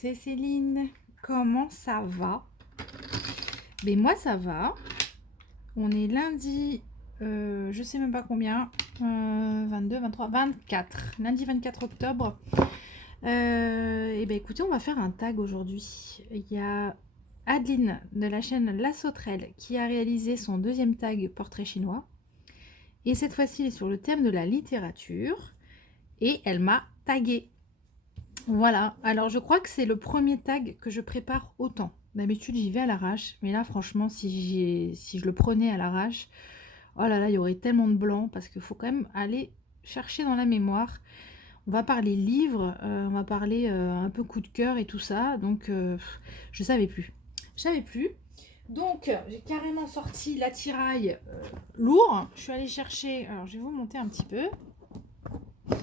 c'est Céline. Comment ça va? Mais moi ça va. On est lundi, je sais même pas combien, 22, 23, 24. Lundi 24 octobre. Et ben écoutez, on va faire un tag aujourd'hui. Il y a Adeline de la chaîne La Sauterelle qui a réalisé son deuxième tag portrait chinois. Et cette fois-ci, il est sur le thème de la littérature. Et elle m'a tagué. Voilà, alors je crois que c'est le premier tag que je prépare autant. D'habitude j'y vais à l'arrache, mais là franchement si je le prenais à l'arrache, oh là là, il y aurait tellement de blanc parce qu'il faut quand même aller chercher dans la mémoire. On va parler livres, on va parler un peu coup de cœur et tout ça, donc je savais plus. Je savais plus. Donc j'ai carrément sorti l'attirail lourd. Je suis allée chercher, alors je vais vous monter un petit peu.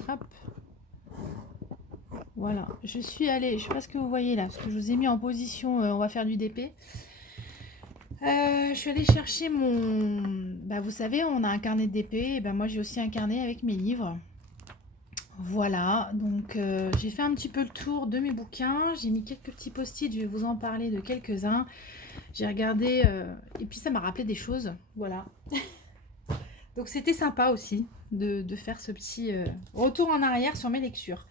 Hop. Voilà, je suis allée, je sais pas ce que vous voyez là, parce que je vous ai mis en position, on va faire du DP. Je suis allée chercher mon... Bah, vous savez, on a un carnet de DP, et ben moi j'ai aussi un carnet avec mes livres. Voilà, donc j'ai fait un petit peu le tour de mes bouquins, j'ai mis quelques petits post-it, je vais vous en parler de quelques-uns. J'ai regardé, et puis ça m'a rappelé des choses, voilà. Donc c'était sympa aussi de faire ce petit retour en arrière sur mes lectures.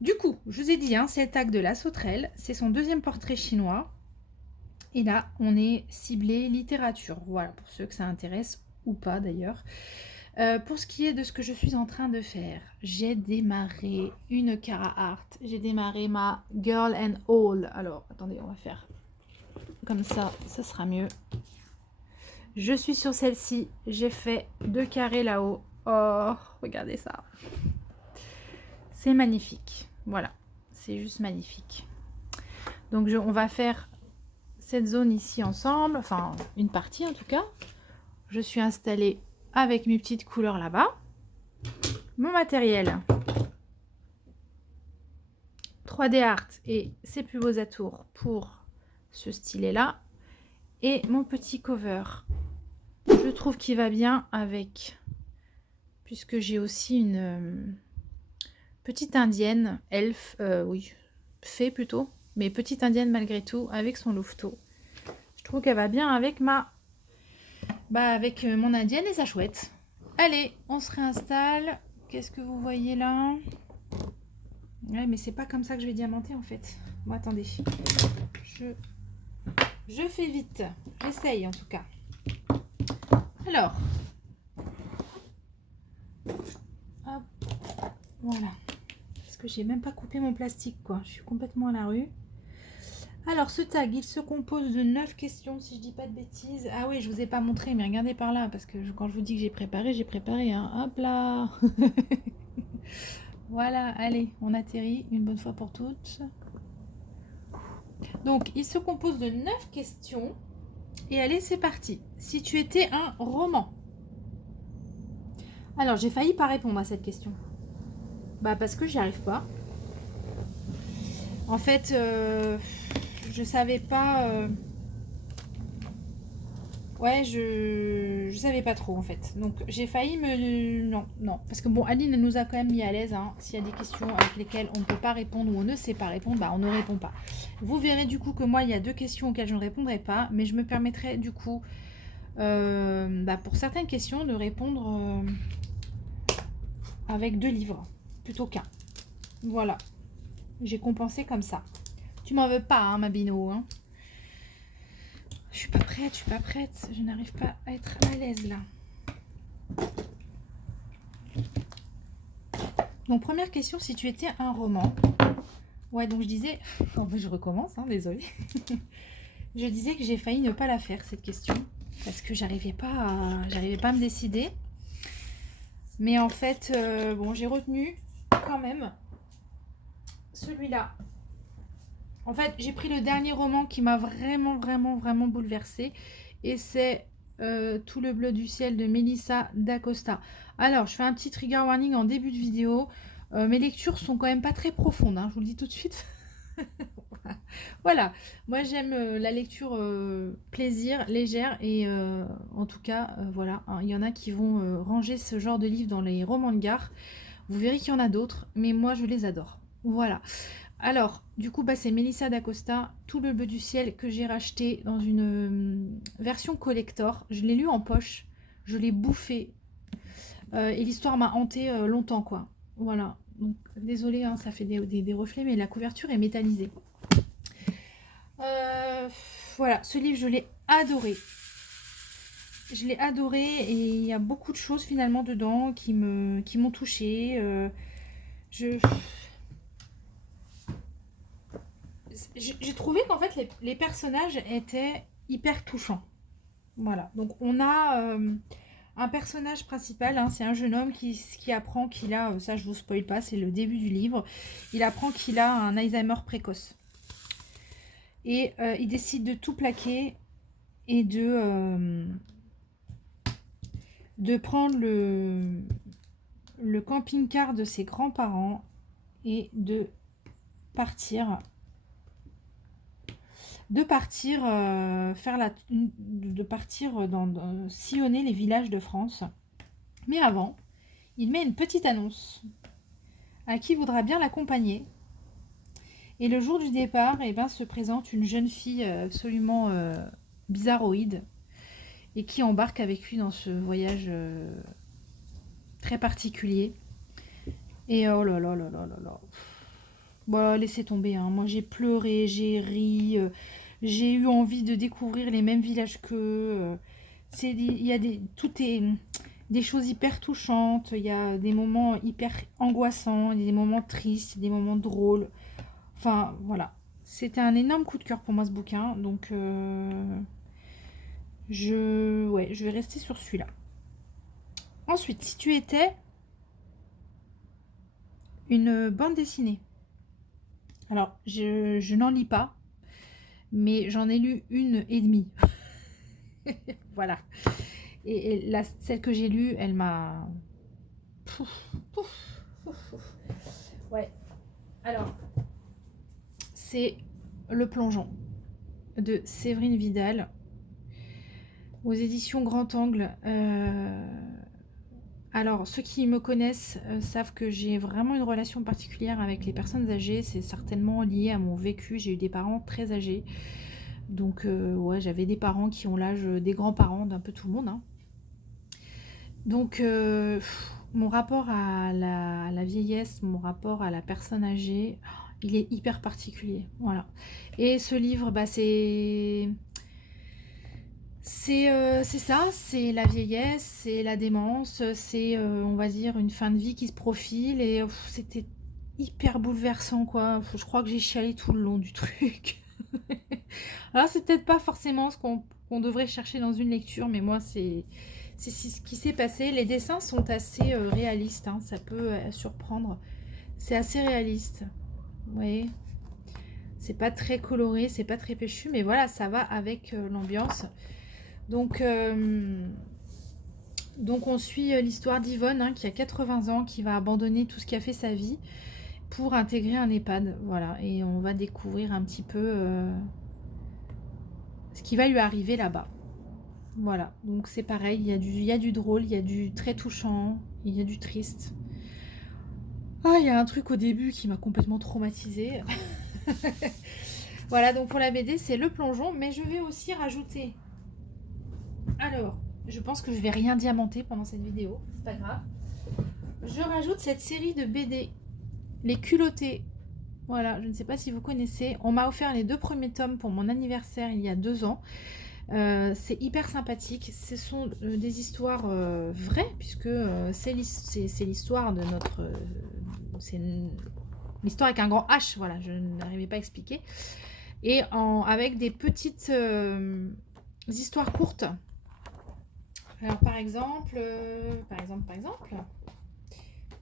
Du coup, je vous ai dit, hein, c'est le tag de La Sauterelle. C'est son deuxième portrait chinois. Et là, on est ciblé littérature. Voilà, pour ceux que ça intéresse ou pas d'ailleurs. Pour ce qui est de ce que je suis en train de faire, j'ai démarré une Cara Art. J'ai démarré ma Girl and All. Alors, attendez, on va faire comme ça, ça sera mieux. Je suis sur celle-ci. J'ai fait 2 carrés là-haut. Oh, regardez ça. C'est magnifique. Voilà, c'est juste magnifique. Donc on va faire cette zone ici ensemble, enfin une partie en tout cas. Je suis installée avec mes petites couleurs là-bas. Mon matériel 3D Art et ses plus beaux atours pour ce stylet là. Et mon petit cover. Je trouve qu'il va bien avec, puisque j'ai aussi une petite indienne, elfe, oui, fée plutôt, mais petite indienne malgré tout, avec son louveteau. Je trouve qu'elle va bien avec avec mon indienne et sa chouette. Allez, on se réinstalle. Qu'est-ce que vous voyez là? Ouais, mais c'est pas comme ça que je vais diamanter en fait. Bon, attendez. Je fais vite. J'essaye en tout cas. Alors. Hop. Voilà. Parce que j'ai même pas coupé mon plastique quoi. Je suis complètement à la rue. Alors, ce tag, il se compose de 9 questions, si je dis pas de bêtises. Ah oui, je vous ai pas montré, mais regardez par là, parce que quand je vous dis que j'ai préparé, hein. Hop là. Voilà, allez, on atterrit une bonne fois pour toutes. Donc, il se compose de 9 questions. Et allez, c'est parti. Si tu étais un roman. Alors, j'ai failli pas répondre à cette question. Bah, parce que j'y arrive pas. En fait, je savais pas... Ouais, je savais pas trop en fait. Donc j'ai failli me... Non. Parce que bon, Aline nous a quand même mis à l'aise. Hein. S'il y a des questions avec lesquelles on ne peut pas répondre ou on ne sait pas répondre, bah on ne répond pas. Vous verrez du coup que moi, il y a 2 questions auxquelles je ne répondrai pas. Mais je me permettrai du coup, pour certaines questions, de répondre avec 2 livres plutôt qu'un. Voilà. J'ai compensé comme ça. Tu m'en veux pas, hein, ma bino, hein. Je suis pas prête, je n'arrive pas à être à l'aise là. Donc première question, si tu étais un roman. Ouais, donc je disais, je recommence, hein, désolée. Je disais que j'ai failli ne pas la faire cette question parce que j'arrivais pas à me décider. Mais en fait, bon, j'ai retenu quand même celui-là. En fait, j'ai pris le dernier roman qui m'a vraiment bouleversée. Et c'est Tout le bleu du ciel de Melissa d'Acosta. Alors, je fais un petit trigger warning en début de vidéo. Mes lectures sont quand même pas très profondes, hein, je vous le dis tout de suite. Voilà, moi j'aime la lecture plaisir, légère. Et en tout cas, voilà, hein, il y en a qui vont ranger ce genre de livre dans les romans de gare. Vous verrez qu'il y en a d'autres, mais moi je les adore. Voilà. Alors, du coup, bah, c'est Mélissa d'Acosta, Tout le bleu du ciel, que j'ai racheté dans une version collector. Je l'ai lu en poche, je l'ai bouffé. Et l'histoire m'a hantée longtemps, quoi. Voilà. Donc, désolée, hein, ça fait des reflets, mais la couverture est métallisée. Euh, voilà, ce livre, je l'ai adoré. Je l'ai adoré et il y a beaucoup de choses finalement dedans qui m'ont touchée. Je, j'ai trouvé qu'en fait les personnages étaient hyper touchants. Voilà, donc on a un personnage principal, hein, c'est un jeune homme qui apprend qu'il a, ça je vous spoil pas, c'est le début du livre, il apprend qu'il a un Alzheimer précoce. Et il décide de tout plaquer et de prendre le camping-car de ses grands-parents et partir sillonner les villages de France. Mais avant, il met une petite annonce à qui voudra bien l'accompagner. Et le jour du départ, eh ben, se présente une jeune fille absolument bizarroïde et qui embarque avec lui dans ce voyage très particulier. Et oh là là là là là là. Bon, laissez tomber, hein. Moi j'ai pleuré, j'ai ri, j'ai eu envie de découvrir les mêmes villages qu'eux. Il y a des choses hyper touchantes, il y a des moments hyper angoissants, il y a des moments tristes, des moments drôles. Enfin, voilà. C'était un énorme coup de cœur pour moi ce bouquin, donc je vais rester sur celui-là. Ensuite, si tu étais une bande dessinée. Alors, je n'en lis pas, mais j'en ai lu une et demie. Voilà. Et celle que j'ai lue, elle m'a... Ouais. Alors, c'est Le Plongeon de Séverine Vidal aux éditions Grand Angle. Alors, ceux qui me connaissent savent que j'ai vraiment une relation particulière avec les personnes âgées. C'est certainement lié à mon vécu. J'ai eu des parents très âgés. Donc, ouais, j'avais des parents qui ont l'âge des grands-parents d'un peu tout le monde, hein. Donc, mon rapport à la vieillesse, mon rapport à la personne âgée, il est hyper particulier. Voilà. Et ce livre, bah, c'est ça, c'est la vieillesse, c'est la démence, c'est, on va dire, une fin de vie qui se profile. Et c'était hyper bouleversant, quoi. Je crois que j'ai chialé tout le long du truc. Alors, c'est peut-être pas forcément ce qu'on devrait chercher dans une lecture, mais moi, c'est ce qui s'est passé. Les dessins sont assez réalistes, hein, ça peut surprendre. C'est assez réaliste. Vous voyez, c'est pas très coloré, c'est pas très péchu, mais voilà, ça va avec l'ambiance. Donc on suit l'histoire d'Yvonne, hein, qui a 80 ans, qui va abandonner tout ce qui a fait sa vie pour intégrer un EHPAD. Voilà, et on va découvrir un petit peu ce qui va lui arriver là-bas. Voilà, donc c'est pareil, il y a du drôle, il y a du très touchant, il y a du triste. Ah, il y a un truc au début qui m'a complètement traumatisée. Voilà, donc pour la BD, c'est Le Plongeon, mais je vais aussi rajouter... Alors, je pense que je vais rien diamanter pendant cette vidéo, c'est pas grave. Je rajoute cette série de BD, Les Culottés. Voilà, je ne sais pas si vous connaissez. On m'a offert les 2 premiers tomes pour mon anniversaire il y a 2 ans. C'est hyper sympathique. Ce sont des histoires vraies, puisque c'est l'histoire de notre... c'est l'histoire avec un grand H, voilà, je n'arrivais pas à expliquer. Et avec des petites histoires courtes. Alors par exemple,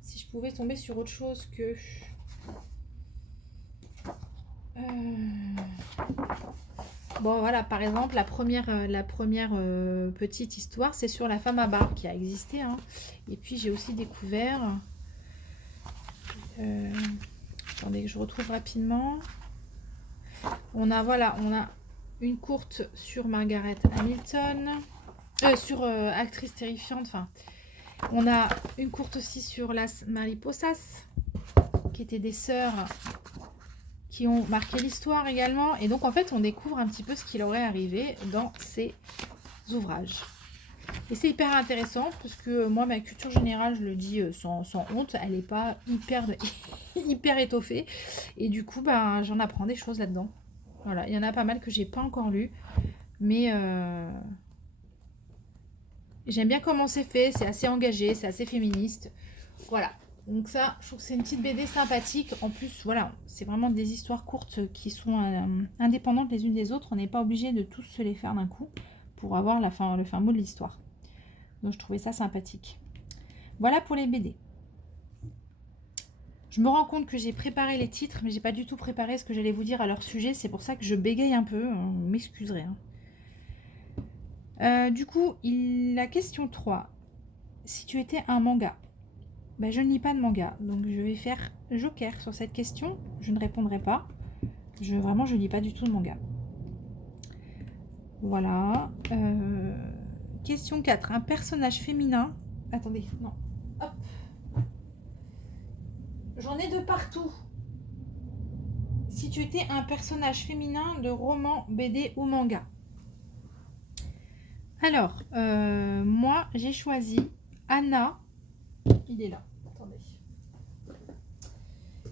si je pouvais tomber sur autre chose que... Bon voilà, par exemple, la première petite histoire, c'est sur la femme à barbe qui a existé, hein. Et puis j'ai aussi découvert... attendez que je retrouve rapidement. On a une courte sur Margaret Hamilton, sur Actrice terrifiante, enfin. On a une courte aussi sur Las Mariposas, qui étaient des sœurs qui ont marqué l'histoire également. Et donc, en fait, on découvre un petit peu ce qu'il aurait arrivé dans ces ouvrages. Et c'est hyper intéressant parce que moi, ma culture générale, je le dis sans honte, elle n'est pas hyper étoffée. Et du coup, ben, j'en apprends des choses là-dedans. Voilà, il y en a pas mal que j'ai pas encore lu. Mais j'aime bien comment c'est fait, c'est assez engagé, c'est assez féministe. Voilà. Donc ça, je trouve que c'est une petite BD sympathique. En plus, voilà, c'est vraiment des histoires courtes qui sont indépendantes les unes des autres. On n'est pas obligé de tous se les faire d'un coup pour avoir le fin mot de l'histoire. Donc je trouvais ça sympathique. Voilà pour les BD. Je me rends compte que j'ai préparé les titres, mais j'ai pas du tout préparé ce que j'allais vous dire à leur sujet. C'est pour ça que je bégaye un peu. Vous m'excuserez. Du coup, la question 3. Si tu étais un manga, ben, je ne lis pas de manga, donc je vais faire joker sur cette question. Je ne répondrai pas. Vraiment, je ne lis pas du tout de manga. Voilà. Question 4. Un personnage féminin. Attendez, non. Hop. J'en ai de partout. Si tu étais un personnage féminin de roman, BD ou manga. Alors, moi, j'ai choisi Anna. Il est là. Attendez.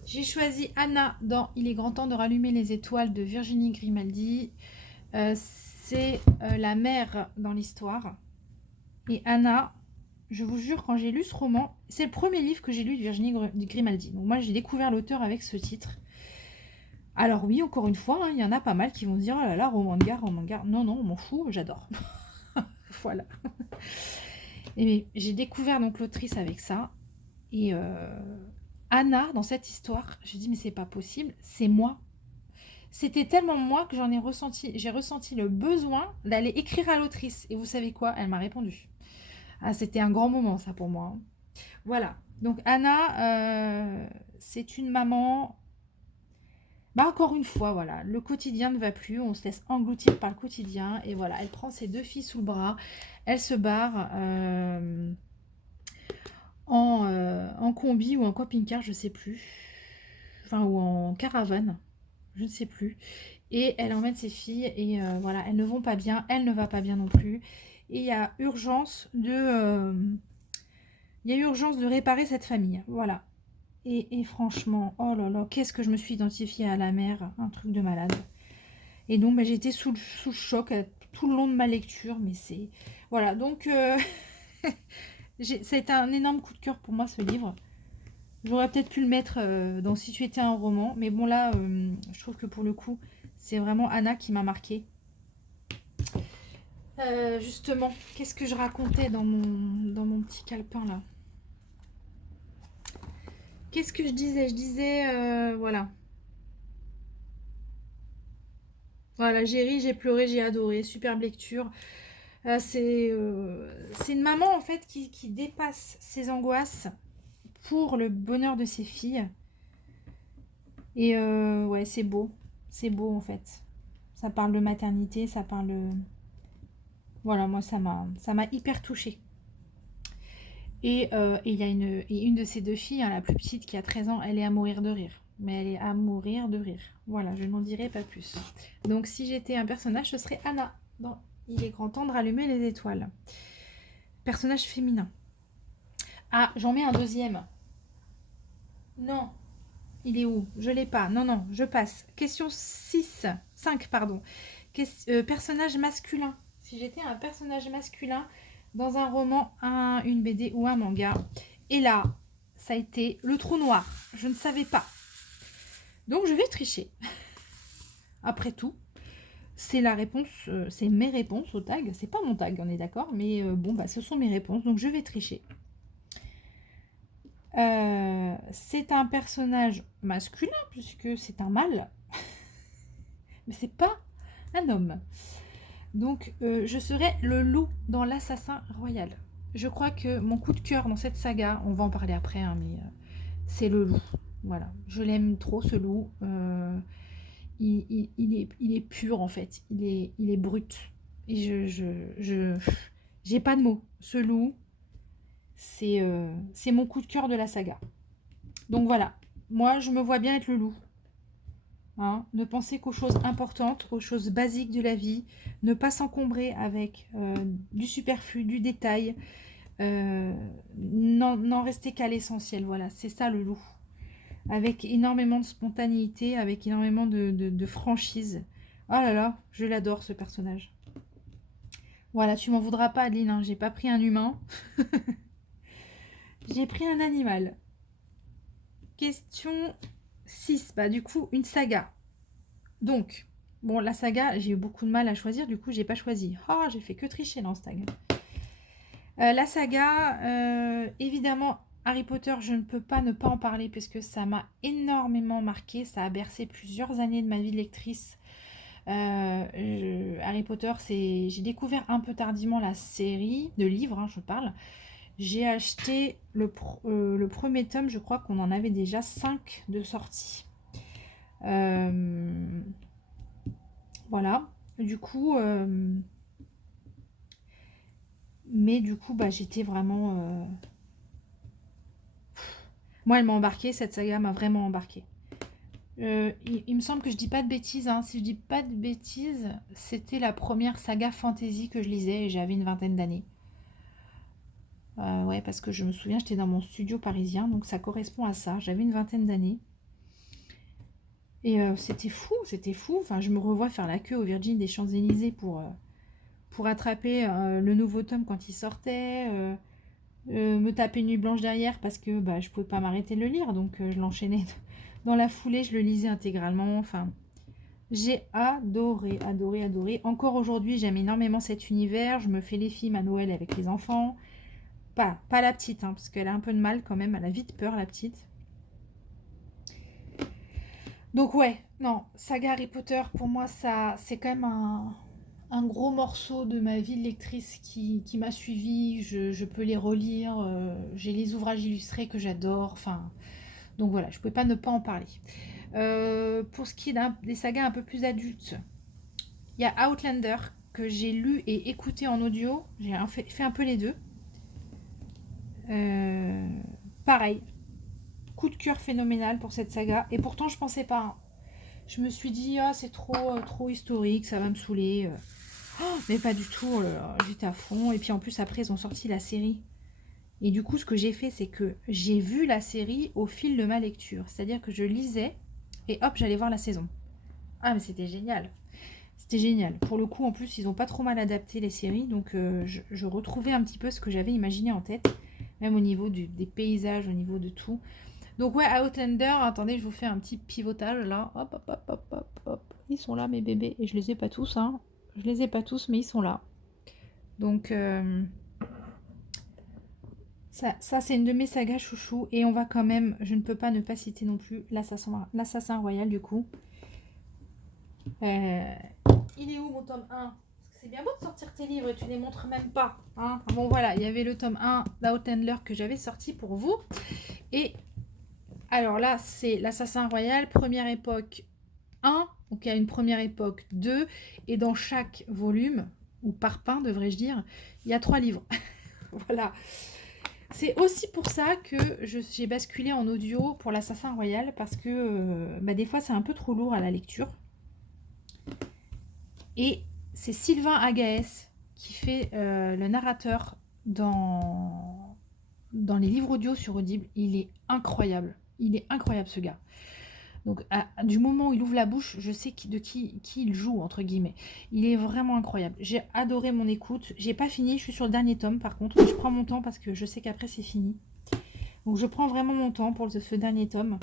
J'ai choisi Anna dans Il est grand temps de rallumer les étoiles de Virginie Grimaldi. C'est la mère dans l'histoire. Et Anna, je vous jure, quand j'ai lu ce roman, c'est le premier livre que j'ai lu de Virginie Grimaldi. Donc moi, j'ai découvert l'auteur avec ce titre. Alors oui, encore une fois, il y en a pas mal qui vont se dire « Oh là là, roman de gare, roman de gare ». Non, non, on m'en fout, j'adore. Voilà. Et j'ai découvert donc l'autrice avec ça. Et Anna, dans cette histoire, je dis « Mais c'est pas possible, c'est moi ». C'était tellement moi que j'ai ressenti le besoin d'aller écrire à l'autrice. Et vous savez quoi? Elle m'a répondu. Ah, c'était un grand moment, ça, pour moi. Voilà. Donc, Anna, c'est une maman. Bah, encore une fois, voilà. Le quotidien ne va plus. On se laisse engloutir par le quotidien. Et voilà, elle prend ses 2 filles sous le bras. Elle se barre en combi ou en camping-car, je sais plus. Enfin, ou en caravane. Je ne sais plus. Et elle emmène ses filles. Et voilà, elles ne vont pas bien. Elle ne va pas bien non plus. Et il y a urgence de réparer cette famille. Voilà. Et franchement, oh là là, qu'est-ce que je me suis identifiée à la mère. Un truc de malade. Et donc, bah, j'étais sous le choc tout le long de ma lecture. Mais c'est... Voilà, donc... ça a été un énorme coup de cœur pour moi, ce livre. J'aurais peut-être pu le mettre dans Si tu étais un roman. Mais bon, là, je trouve que pour le coup, c'est vraiment Anna qui m'a marquée. Justement, qu'est-ce que je racontais dans mon petit calepin là? Qu'est-ce que je disais? Je disais, voilà. Voilà, j'ai ri, j'ai pleuré, j'ai adoré. Superbe lecture. C'est une maman en fait qui dépasse ses angoisses pour le bonheur de ses filles. Et ouais, c'est beau. C'est beau en fait. Ça parle de maternité, ça parle de... Voilà, moi ça m'a hyper touchée. Et il y a une de ces 2 filles, hein, la plus petite qui a 13 ans, elle est à mourir de rire. Mais elle est à mourir de rire. Voilà, je n'en dirai pas plus. Donc si j'étais un personnage, ce serait Anna. Dans Il est grand temps de rallumer les étoiles. Personnage féminin. Ah, j'en mets un deuxième. Non. Il est où? Je l'ai pas. Non, non, je passe. Question 5, pardon. Personnage masculin. Si j'étais un personnage masculin dans un roman, une BD ou un manga. Et là, ça a été le trou noir. Je ne savais pas. Donc, je vais tricher. Après tout, c'est la réponse, c'est mes réponses au tag. C'est pas mon tag, on est d'accord. Mais bon, bah, ce sont mes réponses. Donc, je vais tricher. C'est un personnage masculin puisque c'est un mâle. Mais c'est pas un homme. Donc, je serai le loup dans l'Assassin Royal. Je crois que mon coup de cœur dans cette saga, on va en parler après, hein, mais c'est le loup. Voilà, je l'aime trop ce loup. Il est pur en fait, il est brut. Et j'ai pas de mots. Ce loup, c'est mon coup de cœur de la saga. Donc voilà, moi je me vois bien être le loup. hein. Ne penser qu'aux choses importantes, aux choses basiques de la vie. Ne pas s'encombrer avec du superflu, du détail. N'en rester qu'à l'essentiel. Voilà, c'est ça le loup. Avec énormément de spontanéité, avec énormément de franchise. Oh là là, je l'adore ce personnage. Voilà, tu m'en voudras pas, Adeline, hein, j'ai pas pris un humain. J'ai pris un animal. Question 6. Bah, du coup, une saga. Donc, bon, la saga, j'ai eu beaucoup de mal à choisir, du coup, j'ai pas choisi. Ah, j'ai fait que tricher dans cette saga. La saga, évidemment, Harry Potter, je ne peux pas ne pas en parler parce que ça m'a énormément marqué. Ça a bercé plusieurs années de ma vie de lectrice. Harry Potter, j'ai découvert un peu tardivement la série de livres, hein, je parle. J'ai acheté le premier tome, je crois qu'on en avait déjà 5 de sortie. Voilà. Du coup, mais du coup, bah, j'étais vraiment... Moi, elle m'a embarqué, cette saga m'a vraiment embarqué. Il me semble que je dis pas de bêtises, hein. Si je dis pas de bêtises, c'était la première saga fantasy que je lisais et j'avais une vingtaine d'années. Ouais, parce que je me souviens, j'étais dans mon studio parisien, donc ça correspond à ça. J'avais une vingtaine d'années. Et c'était fou, c'était fou. Enfin, je me revois faire la queue au Virgin des Champs-Élysées pour attraper le nouveau tome quand il sortait. Me taper Nuit Blanche derrière parce que bah, je pouvais pas m'arrêter de le lire, donc je l'enchaînais dans la foulée, je le lisais intégralement. Enfin, j'ai adoré, adoré, adoré. Encore aujourd'hui, j'aime énormément cet univers. Je me fais les films à Noël avec les enfants. Pas la petite, hein, parce qu'elle a un peu de mal quand même. Elle a vite peur, la petite. Donc ouais, non, saga Harry Potter, pour moi, ça, c'est quand même un gros morceau de ma vie de lectrice qui m'a suivie. Je peux les relire. J'ai les ouvrages illustrés que j'adore. Enfin, donc voilà, je ne pouvais pas ne pas en parler. Pour ce qui est des sagas un peu plus adultes, il y a Outlander que j'ai lu et écouté en audio. J'ai fait un peu les deux. Pareil, coup de cœur phénoménal pour cette saga. Et pourtant, je pensais pas, hein. Je me suis dit, ah, c'est trop historique, ça va me saouler. Oh, mais pas du tout, oh là là, j'étais à fond. Et puis en plus, après, ils ont sorti la série. Et du coup, ce que j'ai fait, c'est que j'ai vu la série au fil de ma lecture. C'est-à-dire que je lisais et hop, j'allais voir la saison. Ah, mais c'était génial. C'était génial. Pour le coup, en plus, ils n'ont pas trop mal adapté les séries. Donc, je retrouvais un petit peu ce que j'avais imaginé en tête. Même au niveau des paysages, au niveau de tout. Donc ouais, Outlander, attendez, je vous fais un petit pivotage là. Hop, hop, hop, hop, hop, hop. Ils sont là, mes bébés. Et je les ai pas tous, hein. Je les ai pas tous, mais ils sont là. Donc, ça c'est une de mes sagas chouchou. Et on va quand même, je ne peux pas ne pas citer non plus l'Assassin Royal du coup. Il est où mon tome 1? C'est bien beau de sortir tes livres et tu les montres même pas, hein. Bon voilà, il y avait le tome 1 d'Outlander que j'avais sorti pour vous. Et alors là, c'est l'Assassin Royal, première époque 1. Donc il y a une première époque 2. Et dans chaque volume, ou parpaing devrais-je dire, il y a 3 livres. Voilà. C'est aussi pour ça que j'ai basculé en audio pour l'Assassin Royal. Parce que bah, des fois, c'est un peu trop lourd à la lecture. Et c'est Sylvain Agaès qui fait le narrateur dans les livres audio sur Audible. Il est incroyable. Il est incroyable ce gars. Donc du moment où il ouvre la bouche, je sais de qui il joue, entre guillemets. Il est vraiment incroyable. J'ai adoré mon écoute. J'ai pas fini, je suis sur le dernier tome par contre. Je prends mon temps parce que je sais qu'après c'est fini. Donc je prends vraiment mon temps pour ce dernier tome.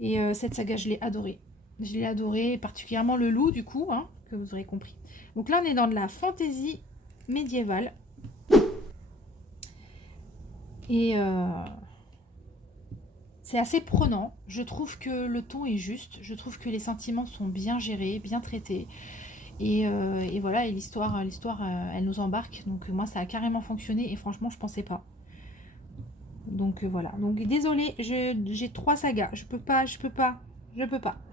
Et cette saga, je l'ai adorée. Je l'ai adorée, particulièrement le loup du coup, hein, que vous aurez compris. Donc là on est dans de la fantaisie médiévale. Et c'est assez prenant. Je trouve que le ton est juste. Je trouve que les sentiments sont bien gérés, bien traités. Et voilà, et l'histoire, elle nous embarque. Donc moi, ça a carrément fonctionné. Et franchement, je pensais pas. Donc voilà. Donc désolée, j'ai 3 sagas. Je peux pas.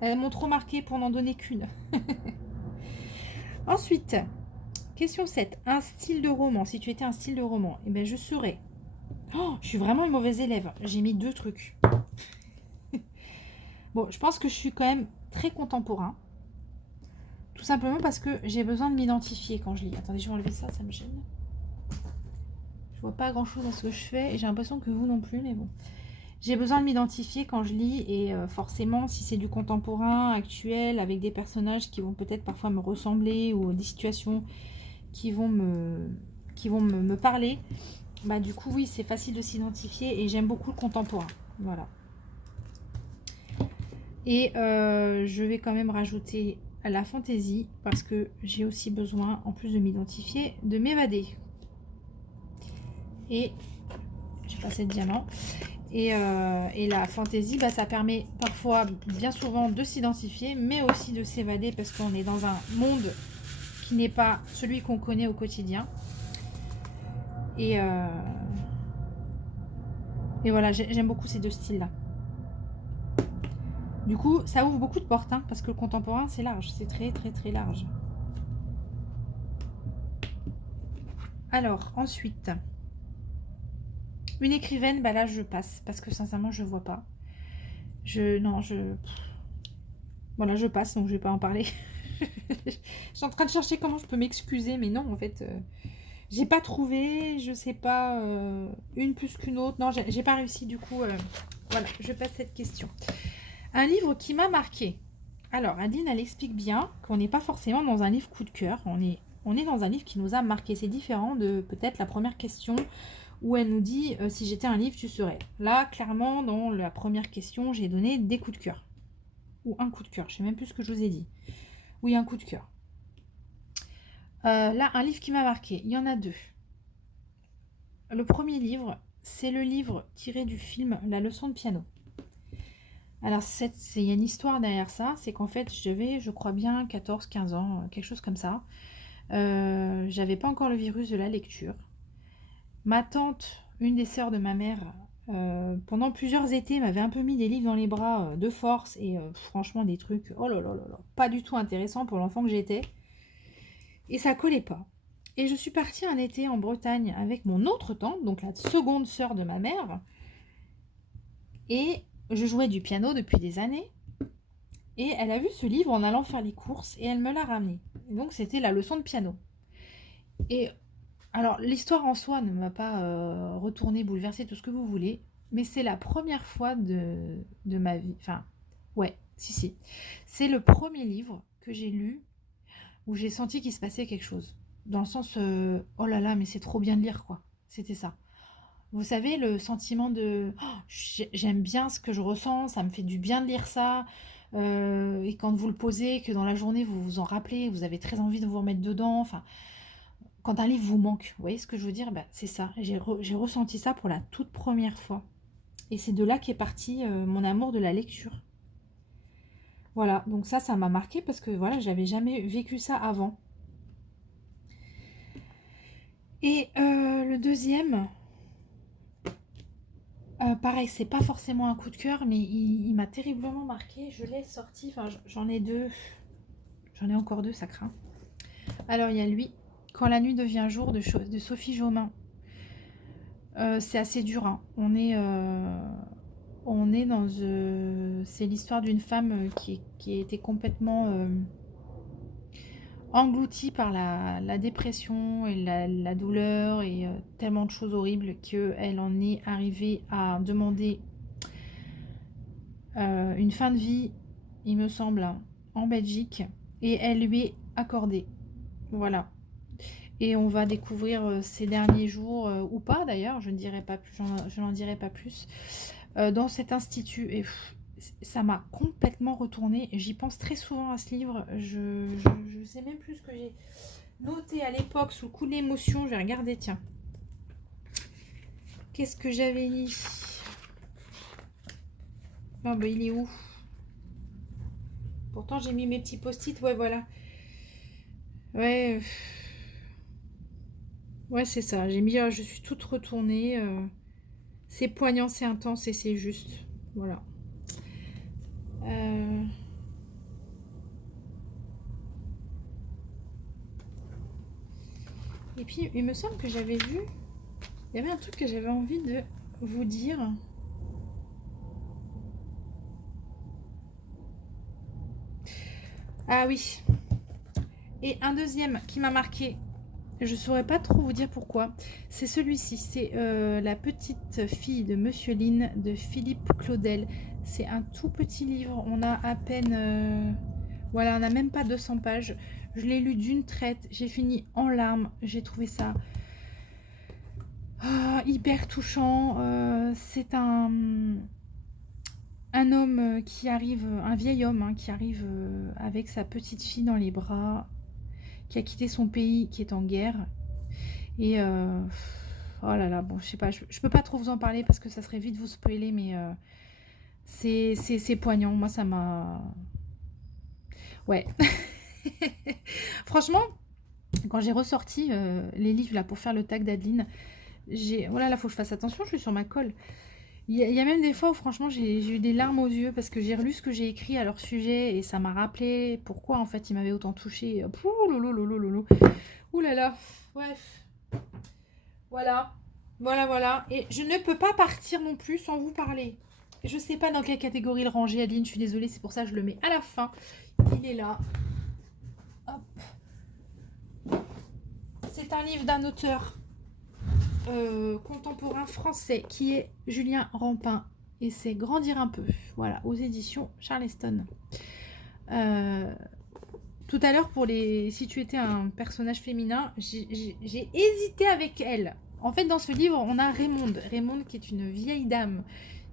Elles m'ont trop marqué pour n'en donner qu'une. Ensuite, question 7. Un style de roman. Si tu étais un style de roman, eh ben je serais... Oh, je suis vraiment une mauvaise élève. J'ai mis 2 trucs. Bon, je pense que je suis quand même très contemporain. Tout simplement parce que j'ai besoin de m'identifier quand je lis. Attendez, je vais enlever ça, ça me gêne. Je vois pas grand chose à ce que je fais et j'ai l'impression que vous non plus, mais bon. J'ai besoin de m'identifier quand je lis et forcément, si c'est du contemporain, actuel, avec des personnages qui vont peut-être parfois me ressembler ou des situations qui vont me parler, bah du coup, oui, c'est facile de s'identifier et j'aime beaucoup le contemporain. Voilà. Et je vais quand même rajouter la fantaisie parce que j'ai aussi besoin, en plus de m'identifier, de m'évader. Et j'ai passé de diamant. Et la fantaisie, bah, ça permet parfois, bien souvent, de s'identifier, mais aussi de s'évader parce qu'on est dans un monde qui n'est pas celui qu'on connaît au quotidien. Et voilà, j'aime beaucoup ces deux styles-là. Du coup, ça ouvre beaucoup de portes, hein, parce que le contemporain, c'est large. C'est très, très, très large. Alors, ensuite, une écrivaine, bah là, je passe, parce que sincèrement, je vois pas. Voilà, je passe, donc je vais pas en parler. Je suis en train de chercher comment je peux m'excuser, mais non, en fait, j'ai pas trouvé, je sais pas, une plus qu'une autre. Non, j'ai pas réussi, du coup, voilà, je passe cette question. Un livre qui m'a marqué. Alors, Adeline, elle explique bien qu'on n'est pas forcément dans un livre coup de cœur, on est dans un livre qui nous a marqué. C'est différent de peut-être la première question où elle nous dit si j'étais un livre, tu serais. Là, clairement, dans la première question, j'ai donné des coups de cœur. Ou un coup de cœur, je sais même plus ce que je vous ai dit. Oui, un coup de cœur. Là, un livre qui m'a marqué, il y en a deux. Le premier livre, c'est le livre tiré du film La leçon de piano. Alors, il y a une histoire derrière ça, c'est qu'en fait, j'avais, je crois bien, 14-15 ans, quelque chose comme ça. J'avais pas encore le virus de la lecture. Ma tante, une des sœurs de ma mère, pendant plusieurs étés, m'avait un peu mis des livres dans les bras de force et franchement des trucs, oh là là là là, pas du tout intéressants pour l'enfant que j'étais. Et ça collait pas. Et je suis partie un été en Bretagne avec mon autre tante, donc la seconde sœur de ma mère. Et je jouais du piano depuis des années. Et elle a vu ce livre en allant faire les courses et elle me l'a ramené. Et donc c'était la leçon de piano. Et alors l'histoire en soi ne m'a pas retourné, bouleversé, tout ce que vous voulez. Mais c'est la première fois de ma vie. Enfin, ouais, si. C'est le premier livre que j'ai lu où j'ai senti qu'il se passait quelque chose. Dans le sens, oh là là, mais c'est trop bien de lire, quoi. C'était ça. Vous savez, le sentiment de oh, j'aime bien ce que je ressens, ça me fait du bien de lire ça. Et quand vous le posez, que dans la journée vous vous en rappelez, vous avez très envie de vous remettre dedans. Enfin, quand un livre vous manque, vous voyez ce que je veux dire? Bah, c'est ça. J'ai ressenti ça pour la toute première fois. Et c'est de là qu'est parti mon amour de la lecture. Voilà, donc ça m'a marqué parce que voilà, j'avais jamais vécu ça avant. Et le deuxième, pareil, c'est pas forcément un coup de cœur, mais il m'a terriblement marqué. Je l'ai sorti, enfin j'en ai deux, j'en ai encore deux, ça craint. Alors il y a lui, Quand la nuit devient jour de Sophie Jomain. C'est assez dur, hein. On est dans... c'est l'histoire d'une femme qui a été complètement engloutie par la dépression et la douleur et tellement de choses horribles qu'elle en est arrivée à demander une fin de vie, il me semble, en Belgique, et elle lui est accordée. Voilà. Et on va découvrir ces derniers jours, ou pas d'ailleurs, je n'en dirai pas plus, dans cet institut. Et ça m'a complètement retourné. J'y pense très souvent à ce livre. Je sais même plus ce que j'ai noté à l'époque sous le coup de l'émotion. Je vais regarder, tiens. Qu'est-ce que j'avais mis? Ah bah il est où? Pourtant j'ai mis mes petits post-it. Ouais, voilà. Ouais. Ouais, c'est ça. J'ai mis je suis toute retournée. C'est poignant, c'est intense et c'est juste. Voilà. Et puis, il me semble que j'avais vu... Il y avait un truc que j'avais envie de vous dire. Ah oui. Et un deuxième qui m'a marqué, je saurais pas trop vous dire pourquoi, c'est celui-ci. C'est La petite fille de Monsieur Lynn de Philippe Claudel. C'est un tout petit livre. On a à peine... voilà, on n'a même pas 200 pages. Je l'ai lu d'une traite. J'ai fini en larmes. J'ai trouvé ça hyper touchant. C'est un homme qui arrive, un vieil homme hein, qui arrive avec sa petite fille dans les bras, qui a quitté son pays, qui est en guerre. Et oh là là, bon, je sais pas, je peux pas trop vous en parler parce que ça serait vite vous spoiler, mais c'est poignant. Moi, ça m'a... Ouais. Franchement, quand j'ai ressorti les livres là pour faire le tag d'Adeline, j'ai... Oh là là, faut que je fasse attention, je suis sur ma colle. Il y a même des fois où franchement j'ai eu des larmes aux yeux parce que j'ai relu ce que j'ai écrit à leur sujet et ça m'a rappelé pourquoi en fait ils m'avaient autant touché. Ouh là là, bref, voilà, voilà. Et je ne peux pas partir non plus sans vous parler. Je sais pas dans quelle catégorie le ranger, Adeline, je suis désolée, c'est pour ça que je le mets à la fin. Il est là. Hop. C'est un livre d'un auteur contemporain français qui est Julien Rampin et c'est Grandir un peu, voilà, aux éditions Charleston. Tout à l'heure, si tu étais un personnage féminin, j'ai hésité avec elle. En fait, dans ce livre, on a Raymonde qui est une vieille dame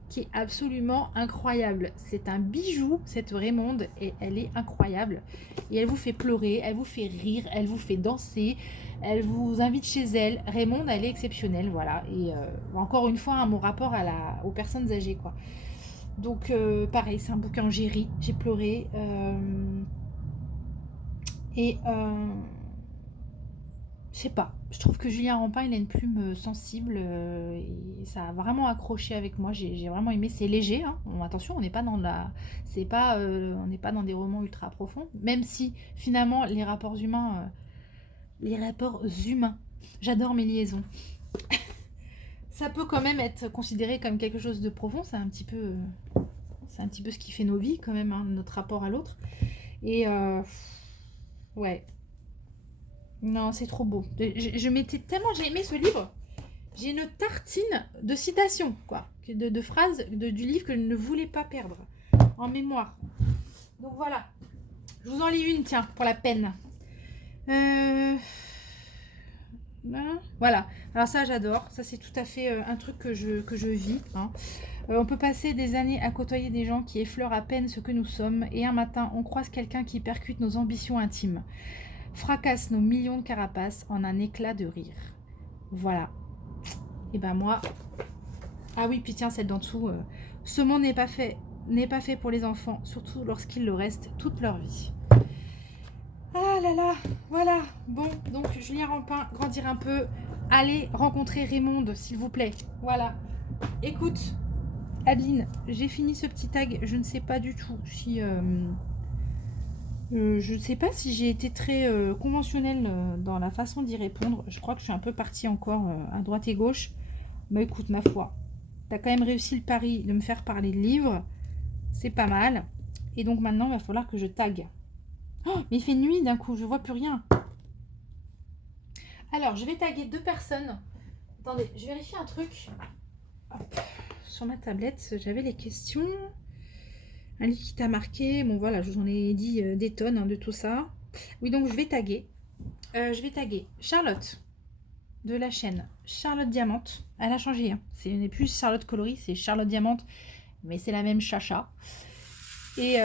qui est absolument incroyable. C'est un bijou, cette Raymonde, et elle est incroyable. Et elle vous fait pleurer, elle vous fait rire, elle vous fait danser, elle vous invite chez elle. Raymonde, elle est exceptionnelle, voilà. Et encore une fois, mon rapport aux personnes âgées, quoi. Donc, pareil, c'est un bouquin, j'ai ri, j'ai pleuré. Et je sais pas, je trouve que Julien Rampin il a une plume sensible et ça a vraiment accroché avec moi, j'ai vraiment aimé, c'est léger hein. Attention, on n'est pas dans on n'est pas dans des romans ultra profonds, même si finalement les rapports humains, j'adore mes liaisons, ça peut quand même être considéré comme quelque chose de profond, c'est un petit peu ce qui fait nos vies quand même, hein, notre rapport à l'autre, et ouais. Non, c'est trop beau. Je m'étais tellement... J'ai aimé ce livre. J'ai une tartine de citations, quoi. De phrases du livre que je ne voulais pas perdre en mémoire. Donc voilà. Je vous en lis une, tiens, pour la peine. Voilà. Alors ça, j'adore. Ça, c'est tout à fait un truc que je vis. Hein. On peut passer des années à côtoyer des gens qui effleurent à peine ce que nous sommes. Et un matin, on croise quelqu'un qui percute nos ambitions intimes. Fracasse nos millions de carapaces en un éclat de rire. Voilà. Et ben moi... Ah oui, puis tiens, celle d'en dessous. Ce monde n'est pas fait pour les enfants, surtout lorsqu'ils le restent toute leur vie. Ah là là, voilà. Bon, donc Julien Rampin, Grandir un peu. Allez rencontrer Raymonde, s'il vous plaît. Voilà. Écoute, Adeline, j'ai fini ce petit tag. Je ne sais pas du tout si... je ne sais pas si j'ai été très conventionnelle dans la façon d'y répondre. Je crois que je suis un peu partie encore à droite et gauche. Bah écoute, ma foi, tu as quand même réussi le pari de me faire parler de livres. C'est pas mal. Et donc maintenant, il va falloir que je tague. Oh, mais il fait nuit d'un coup, je vois plus rien. Alors, je vais taguer 2 personnes. Attendez, je vérifie un truc. Hop, sur ma tablette, j'avais les questions. Un livre qui t'a marqué. Bon, voilà, je vous en ai dit des tonnes hein, de tout ça. Oui, donc je vais taguer. Charlotte de la chaîne Charlotte Diamante. Elle a changé. Hein. Ce n'est plus Charlotte Coloris, c'est Charlotte Diamante. Mais c'est la même Chacha. Et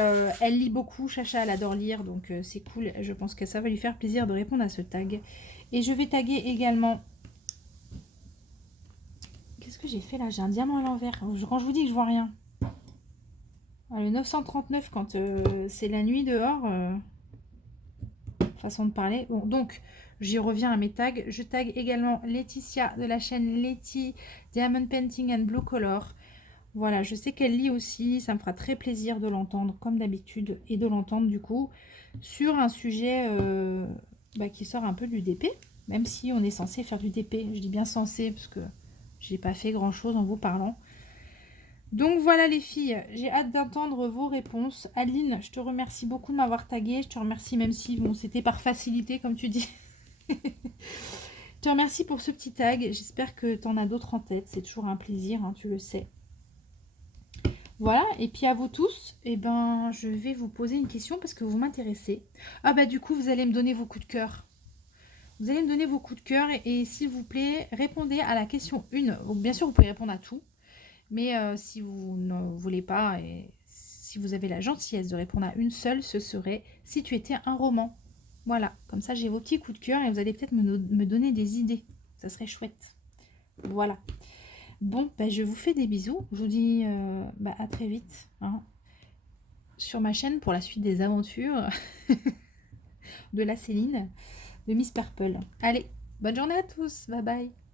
elle lit beaucoup. Chacha, elle adore lire. Donc c'est cool. Je pense que ça va lui faire plaisir de répondre à ce tag. Et je vais taguer également... Qu'est-ce que j'ai fait là? J'ai un diamant à l'envers. Quand je vous dis que je vois rien. Ah, le 939 quand c'est la nuit dehors. Façon de parler. Bon, donc, j'y reviens à mes tags. Je tag également Laetitia de la chaîne Letty Diamond Painting and Blue Color. Voilà, je sais qu'elle lit aussi. Ça me fera très plaisir de l'entendre, comme d'habitude, et de l'entendre du coup sur un sujet qui sort un peu du DP, même si on est censé faire du DP. Je dis bien censé parce que j'ai pas fait grand chose en vous parlant. Donc voilà les filles, j'ai hâte d'entendre vos réponses. Aline, je te remercie beaucoup de m'avoir tagué. Je te remercie même si bon, c'était par facilité comme tu dis. Je te remercie pour ce petit tag. J'espère que tu en as d'autres en tête. C'est toujours un plaisir, hein, tu le sais. Voilà, et puis à vous tous, eh ben, je vais vous poser une question parce que vous m'intéressez. Ah bah du coup, vous allez me donner vos coups de cœur. Vous allez me donner vos coups de cœur et s'il vous plaît, répondez à la question 1. Bien sûr, vous pouvez répondre à tout, mais si vous ne voulez pas et si vous avez la gentillesse de répondre à une seule, ce serait si tu étais un roman. Voilà, comme ça j'ai vos petits coups de cœur et vous allez peut-être me donner des idées. Ça serait chouette. Voilà. Bon, bah, je vous fais des bisous. Je vous dis bah, à très vite, hein, sur ma chaîne pour la suite des aventures de la Céline, de Miss Purple. Allez, bonne journée à tous. Bye bye.